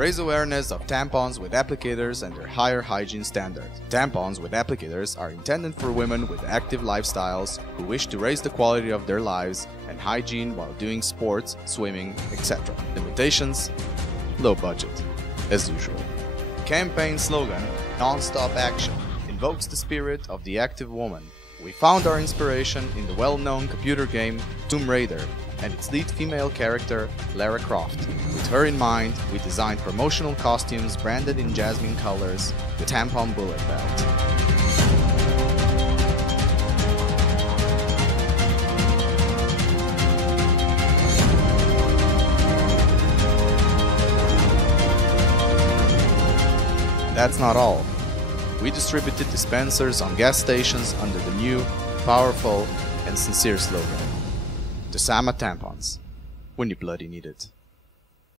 Raise awareness of tampons with applicators and their higher hygiene standards. Tampons with applicators are intended for women with active lifestyles who wish to raise the quality of their lives and hygiene while doing sports, swimming, etc. Limitations: low budget, as usual. Campaign slogan, non-stop action, invokes the spirit of the active woman. We found our inspiration in the well-known computer game Tomb Raider and its lead female character, Lara Croft. With her in mind, we designed promotional costumes branded in Jasmin colors, the tampon bullet belt. That's not all. We distributed dispensers on gas stations under the new, powerful, and sincere slogan: Tosama tampons, when you bloody need it.